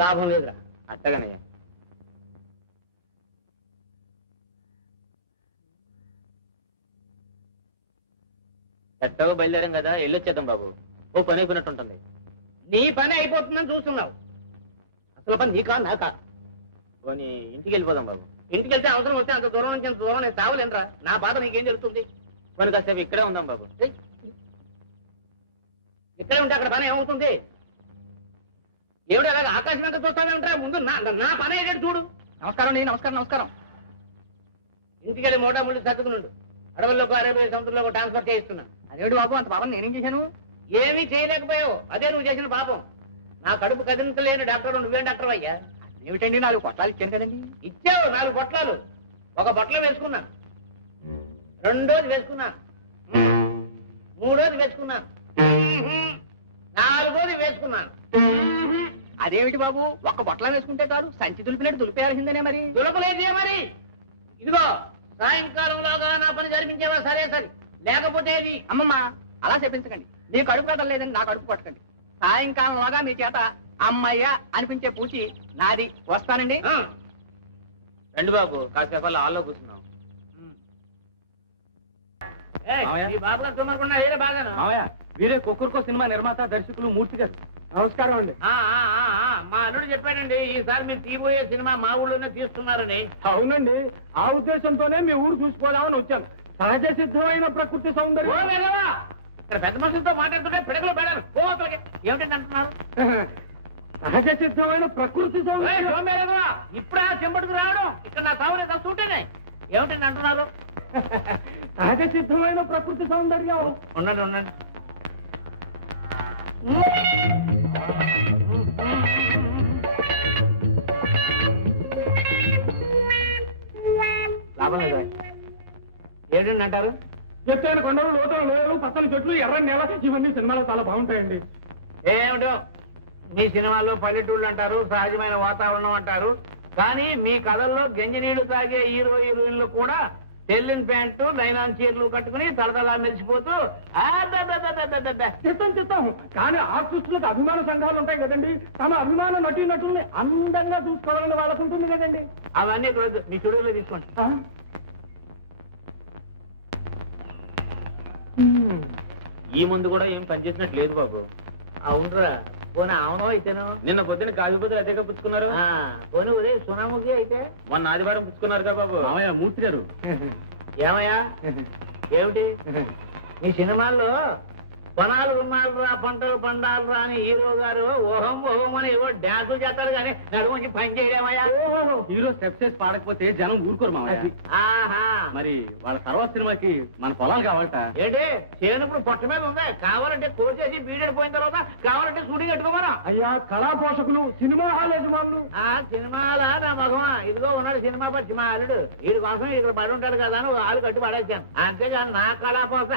లాభం లేదురా. అట్టగానయ్యా. ఎట్టగా బయలుదేరాం కదా, వెళ్ళొచ్చేద్దాం బాబు. ఓ పని అయిపోయినట్టుంటుంది. నీ పని అయిపోతుందని చూస్తున్నావు. అసలు పని నీకా నాకా? పోనీ ఇంటికి వెళ్ళిపోదాం బాబు. ఇంటికి వెళ్తే అవసరం వస్తే అంత దూరం నుంచి అంత దూరం నేను తావలేనరా. నా బాధ నీకేం జరుగుతుంది? పోనీ కాసేపు ఇక్కడే ఉందాం బాబు. ఇక్కడే ఉంటే అక్కడ పని ఏమవుతుంది? ఏమిటి అలాగే ఆకాశం ఎంత చూస్తావేంట్రా? ముందు నా పని అయ్యేటట్టు చూడు. నమస్కారం అండి. నమస్కారం నమస్కారం. ఇంటికి వెళ్ళి మోటా ముళ్ళు సర్దుకున్నాడు. అడవుల్లోకి అరేబియా సముద్రంలోకి ట్రాన్స్ఫర్ చేయిస్తున్నా. అదేడు బాబు, అంత పాపం నేనేం చేశాను? ఏమీ చేయలేకపోయావు. అదే నువ్వు చేసిన పాపం. నా కడుపు కదిలించలేని డాక్టర్ నువ్వేం డాక్టర్ అయ్యా? ఏమిటండి, 4 పొట్లాలు ఇచ్చాను కదండి. ఇచ్చావు 4 పొట్లాలు. ఒక పొట్ల వేసుకున్నా, రెండోది వేసుకున్నా, మూడోది వేసుకున్నా, నాలుగోది వేసుకున్నాను. అదేమిటి బాబు, ఒక్క పొట్లం వేసుకుంటే చాలు, సంచి దులిపినట్టు దులిపేయాల్సిందేనే మరి. దులపలేదే మరి. ఇదిగో సాయంకాలంలోగా నా పని జరిపించేవా? సరే సరే, లేకపోతే అమ్మమ్మ అలా చెప్పించకండి. నీ కడుపు కట్టం లేదని నా కడుపు కొట్టకండి. సాయంకాలంలోగా మీ చేత అమ్మయ్య అనిపించే పూచి నాది. వస్తానండి. రండి బాబు, కాసేపు అలా హాల్లో కూర్చున్నాం. బాబు గారు తుమ్మకుండా వేరే బాగాను. వీరే కుక్కర్కో సినిమా నిర్మాత దర్శకులు మూర్తి గారు. నమస్కారం అండి. మా అల్లుడు చెప్పాడండి ఈసారి మీరు తీయబోయే సినిమా మా ఊళ్ళోనే తీస్తున్నారని. అవునండి, ఆ ఉద్దేశంతోనే మీ ఊరు చూసుకోదామని వచ్చాను. సహజ సిద్ధమైన ప్రకృతి సౌందర్యం. ఇక్కడ పెద్ద మనుషులతో మాట్లాడుతుంటే పిడకలు పెడారు. ఏమిటండి అంటున్నారు? సహజ సిద్ధమైన ప్రకృతి సౌందర్యం. ఇప్పుడు ఆ చెంబడుకు రావడం ఇక్కడ నా సావునే చూస్తేనే ఏమిటండి అంటున్నారు? సహజ సిద్ధమైన ప్రకృతి సౌందర్యం. ఉండండి ఉండండి. లాభం లేదా? ఏంటండి అంటారు? ఎత్తైన కొండలు, లోతైన లోయలు, పచ్చని చెట్లు, ఎర్రని నేల, ఇవన్నీ సినిమాలో చాలా బాగుంటాయండి. ఏమిటో మీ సినిమాల్లో పల్లెటూళ్ళు అంటారు, సహజమైన వాతావరణం అంటారు. కానీ మీ కథల్లో గంజి నీళ్లు తాగే హీరోయిన్లు కూడా తెల్లిన ప్యాంటు, లైనాన్ చీరలు కట్టుకుని తలతలా మెరిసిపోతూ చిత్తం చిత్తం. కానీ ఆర్టిస్టులకు అభిమాన సంఘాలు ఉంటాయి కదండి. తమ అభిమాన నటీనటుల్ని అందంగా చూసుకోవాలని వాళ్ళకు ఉంటుంది కదండి. అవన్నీ ఇక్కడ మీ స్టూడియోలో తీసుకోండి. ఈ ముందు కూడా ఏం పనిచేసినట్టు లేదు బాబు. అవునరా, పోనీ అవునో అయితేను. నిన్న పొద్దున్న కాజుపతులు అదేగా పుచ్చుకున్నారు. పోనీ ఉదయ సునాముఖి అయితే మొన్న ఆదివారం పుచ్చుకున్నారు కదా బాబు. మూర్తి గారు. ఏమయ్యా ఏమిటి మీ సినిమాల్లో పొనాలు రుణాలురా, పంటలు పండాలురా అని హీరో గారు ఓహం ఓహం అని ఏవో డ్యాన్సులు చేస్తారు కానీ నడుముంచి పని చేయడమయ్యా. హీరో స్టెప్స్ వేసి పాడకపోతే జనం ఊరుకోరు మామయ్య. ఆహా, మరి వాళ్ళ తర్వాత సినిమాకి మన పొలాలు కావాలట. ఏంటి చేనుప్పుడు పొట్ట మీద ఉందా? కావాలంటే కోసేసి బీడెడ్ పోయిన తర్వాత కావాలంటే షూటింగ్ కట్టుకోమరా. అయ్యా, కళా పోషకులు, సినిమా హాల్ యజమానులు. సినిమాలా నా మగమా? ఇదిగో ఉన్నాడు సినిమా పచ్చి మా అల్లుడు. వీడి కోసం ఇక్కడ పడి ఉంటాడు కదా అని ఆలు కట్టి పడేసాను. అంతేగాని నా కళా పోష